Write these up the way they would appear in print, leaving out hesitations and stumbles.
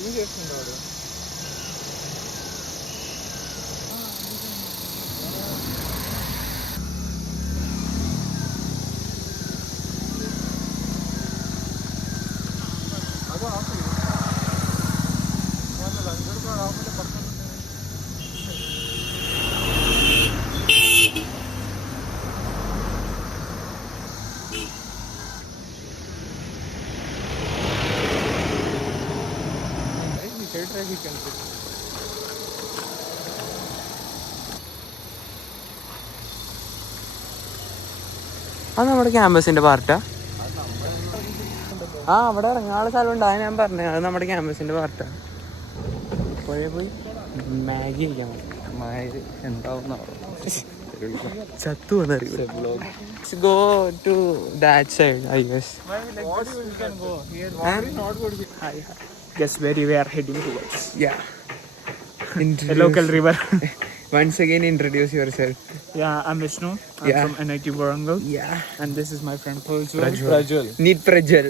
അത് നമ്മുടെ ക്യാമ്പസിന്റെ പാർട്ടാ. ആ അവിടെ ഇറങ്ങാനുള്ള സ്ഥലമുണ്ട്, അത് ഞാൻ പറഞ്ഞു. അത് നമ്മുടെ ക്യാമ്പസിന്റെ പാർട്ടാ. പോയി മാഗി കഴിക്കാൻ എന്താവുന്ന ചത്തു വന്നറിയോ. Go to that side, I guess. Guess where we are heading towards. Yeah. A local river. Once again, introduce yourself. Yeah, I'm Vishnu. I'm from NIT Warangal. Yeah. And this is my friend Prajwal. Need Prajwal.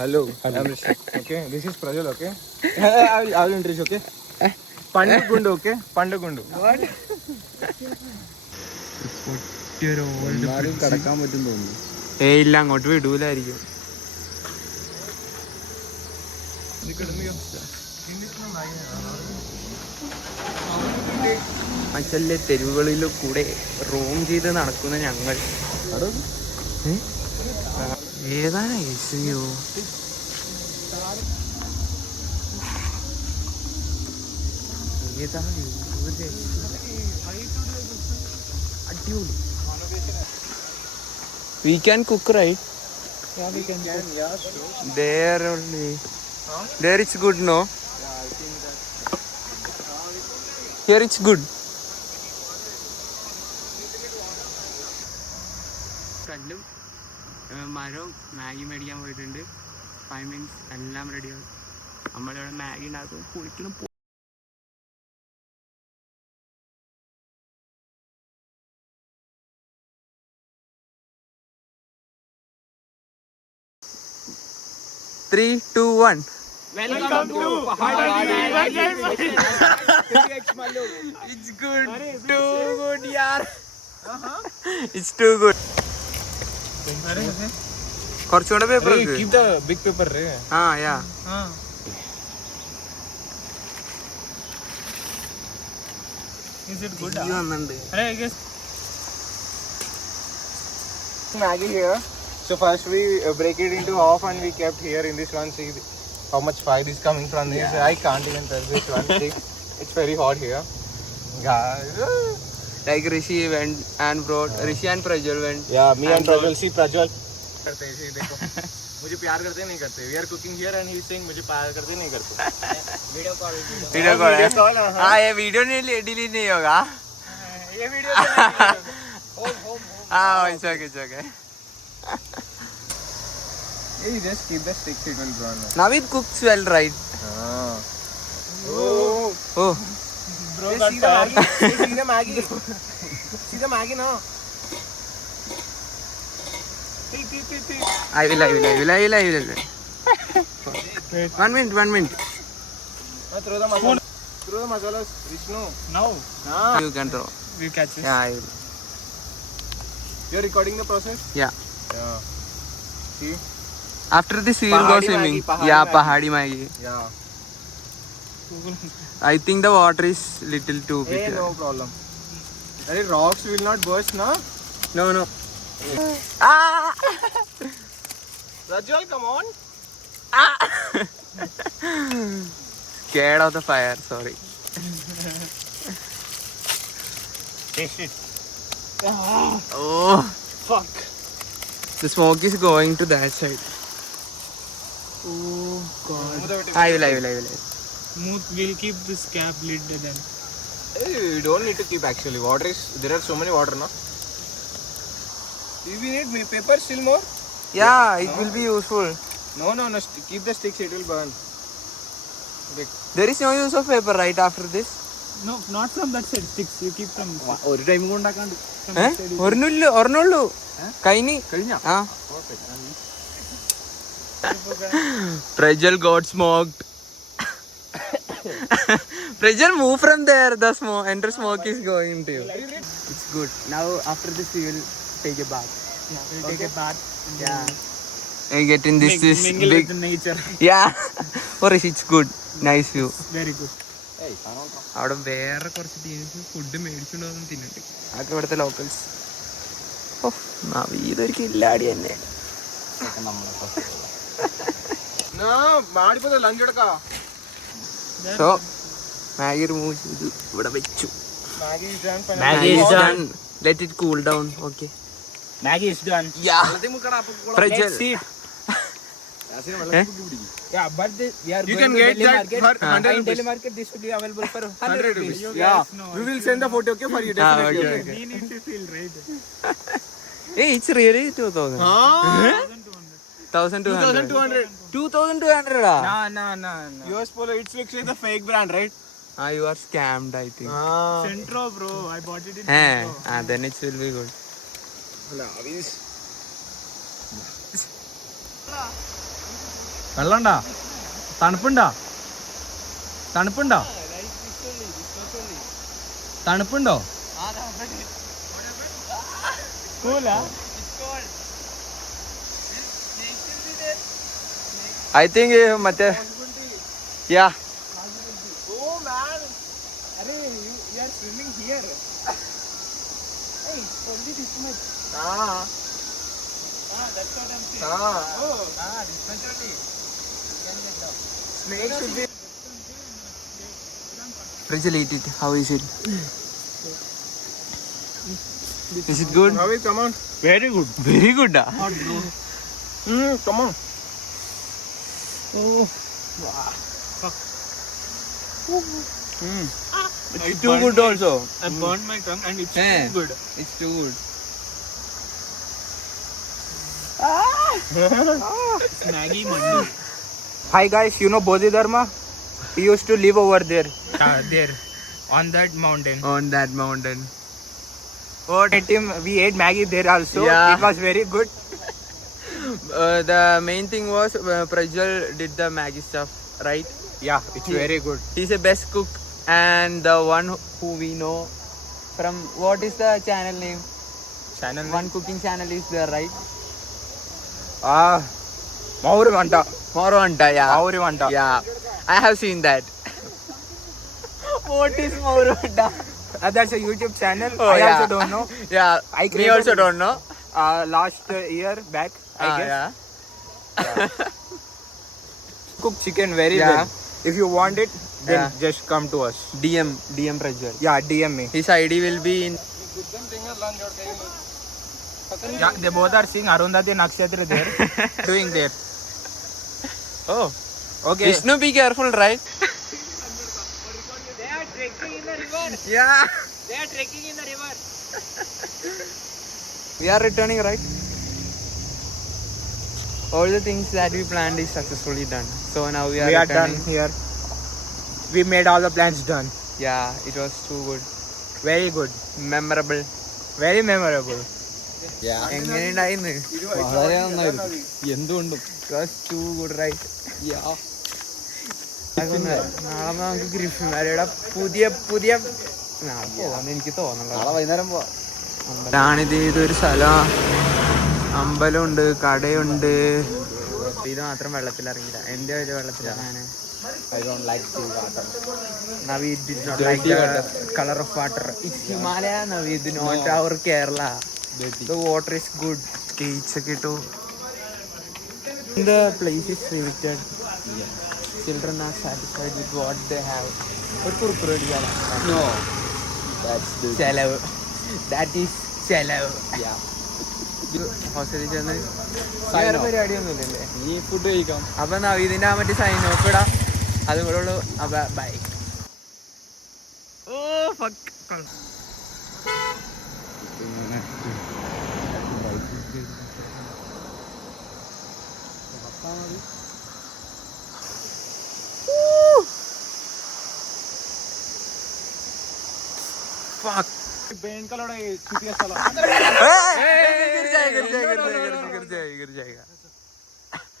Hello. Okay, this is Prajwal. Okay. I will introduce. Okay. Pandagundu. Okay. Pandagundu. What? കടക്കാൻ പറ്റും തോന്നുന്നു. ഇല്ല, അങ്ങോട്ട് വിടൂലായിരിക്കും. മച്ചല്ലേ തെരുവുകളിൽ കൂടെ room ചെയ്ത് നടക്കുന്ന ഞങ്ങൾ. ഏതാണ് ഐസിയോ? ഏതാണ് അടിപൊളി. We can cook, right? Yeah, we can. Yeah, sure. There only. There it's good, no? Yeah, I think that. Here it's good. കല്ലും മരവും മാഗി മേടിക്കാൻ പോയിട്ടുണ്ട്. 5 minutes എല്ലാം റെഡിയാവും. നമ്മളിവിടെ മാഗി ഉണ്ടാക്കും, കുളിക്കണം. Three, 2, 1. Welcome to Pahadi. It's good. Too good, yaar. It's too good. കുറച്ചുകൂടെ paper. Keep the big paper, re. Yeah. Is it good? ഇത് വന്നിട്ടുണ്ട്. I guess. Maggi here. So first we break it into half and we kept here in this one. See how much fire is coming from this. Yeah. I can't even touch this one. See, it's very hot here. Guys. Like Rishi went and brought. Rishi and Prajwal went. Yeah, me and Prajwal. See Prajwal. करते हैं इसे देखो. मुझे प्यार करते नहीं करते. We are cooking here and he is saying मुझे प्यार करते नहीं करते. Video call है. हाँ, ये वीडियो नहीं डिलीट नहीं होगा. ये वीडियो. हाँ, it's okay. You just keep the sticks, it will burn. Navid cooks well, right? Oh. Bro, see the Maggi. See the Maggi. See the Maggi now. I will. Wait. 1 minute. Throw the masala. Throw the masalas, Vishnu. No. You can throw. We catch this. Yeah, I will. You're recording the process? Yeah. See? After this we will go swimming. Pahadi Maggi. Yeah. I think the water is little too big. Hey, no problem. Hey, rocks will not burst, na? No. Prajwal, come on. Scared of the fire, sorry. Taste it. Oh, Fuck. the smoke is going to that side. Oh God. I will. We'll keep this cap lid then. Hey, you don't need to keep actually. Water is, there are so many water, no? Do we need paper still more? Yeah, it will be useful. No. Keep the sticks, it will burn. There is no use of paper right after this. No, not from that side. Sticks. You keep from this side. ഒരു time കൊണ്ടാക്കാണ്ട് ഒരെണ്ണുള്ളൂ കഴിഞ്ഞ Prajwal got smoked. Prajal, move from there. The smoke is going to you. It's good. Now after this we will take a bath. We'll take a bath. Yeah. I get in this Mingle big. with the nature. Yeah. Or it's good. Nice view. Very good. അവിടെ വേറെ കുറച്ച് teams food മേടിച്ചുകൊണ്ട് വന്ന് തിന്നിട്ട് അതൊക്കെ ഇവിടുത്തെ locals. ഓ നവീതൊരു കില്ലാടി തന്നെ. So Maggi remove ചെയ്തു ഇവിടെ വെച്ചു. Maggie is done. Let it cool down. Okay. Maggie is done. Yeah. Prajal. Let's see. Yeah, but we are You going can to get Delhi that market. for 100 In Delhi rupees. market, this will be available for 100 rupees. Yeah. We will send the photo, okay, for you. Definitely. Okay. We need to feel right. Hey, it's really 2,000. 1,200. 2200. 2,200. No. US Polo, it looks like the fake brand, right? You are scammed, I think. Centro, bro. I bought it in Then it will be good. വെള്ളമുണ്ടോ? തണുപ്പുണ്ടോ? തണുപ്പുണ്ടോ? തണുപ്പുണ്ടോ? I think മറ്റേ yeah. Oh man. Arey, you are swimming here. Hey, only this much. That's what I'm saying. This much only. Snake should be. Prajal, eat it. How is it? Is it good? How is, come on. Very good. Very good. Come on. It's too good also. I burned my tongue and it's Eh. too good. It's too good. It's Maggie money. Hi guys, you know Bodhi Dharma? He used to live over there. There. On that mountain. On that mountain. We ate Maggie there also. Yeah. It was very good. The main thing was Prajal did the Maggi stuff, right? Yeah, it's very good. He's a best cook and the one who we know from, what is the channel name? Channel One cooking channel is there, right? Mauru Vanta. Morovanta, yeah. Mauru Vanta. Yeah, I have seen that. What is Morovanta? That's a YouTube channel. Oh, I yeah. also don't know. Yeah, I me created also it. don't know. Last year back, I guess. Yeah. Cook chicken very Yeah. well. If you want it, then Yeah. just come to us. DM Prajal. Yeah, DM me. His ID will be in. Yeah, they both are seeing Arundhati and Nakshatra there. Doing there. Oh, Okay. Vishnu, be careful, right? They are trekking in the river. Yeah. They are trekking in the river. We are returning, right? All the things that we planned is successfully done. So now we are done returning. here. We made all the plans done. Yeah, it was too good. Very good. Memorable. Very memorable. എങ്ങനെയുണ്ടായിരുന്നു? വളരെ നന്നായിരുന്നു. എന്തുകൊണ്ടും It was too good, right? നാളെ നമുക്ക് ഗ്രിഫിൻമാരുടെ പുതിയ നാളെ പോവാന്ന് എനിക്ക് തോന്നുന്നു. നാളെ വൈകുന്നേരം പോവാം. ഇതാണിത്. ഇതൊരു സ്ഥലം, അമ്പലമുണ്ട്, കടയുണ്ട്. ഇത് മാത്രം വെള്ളത്തിലിറങ്ങില്ല. എന്റെ ഒരു വെള്ളത്തിലാണ്. I don't like the water. Naveed did not like the color of water. It's Himalaya, Naveed, not our Kerala. The water is good. Skates ഒക്കെ ഇട്ടു. The place is limited. Children are satisfied with what they have. ഒരു കുറുക്കുറു അടിക്കാനാ. No. That's the ചെലവ്. That is ചെലവ്. yeah. ഹോസ്റ്റലിൽ ചെന്ന് വേറെ പരിപാടിയൊന്നുമില്ലല്ലേ? നീ food കഴിക്കാം. അപ്പൊ നവീദിന്റെ മറ്റേ സൈൻ ഓഫ് ഇടാം. അതും കൂടെ ഉള്ളു. അപ്പൊ ബൈ. Oh fuck. Fuck. गिर जाएगा.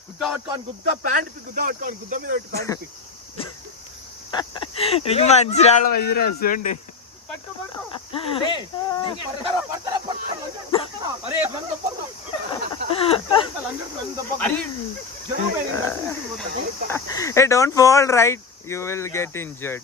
Gupta hot corn, Gupta pant, Gupta hot corn, Gupta में hot corn. എനിക്ക് മനസ്സിലാവുള്ള വലിയ രസമുണ്ട്. Hey, don't fall, right? You will get injured.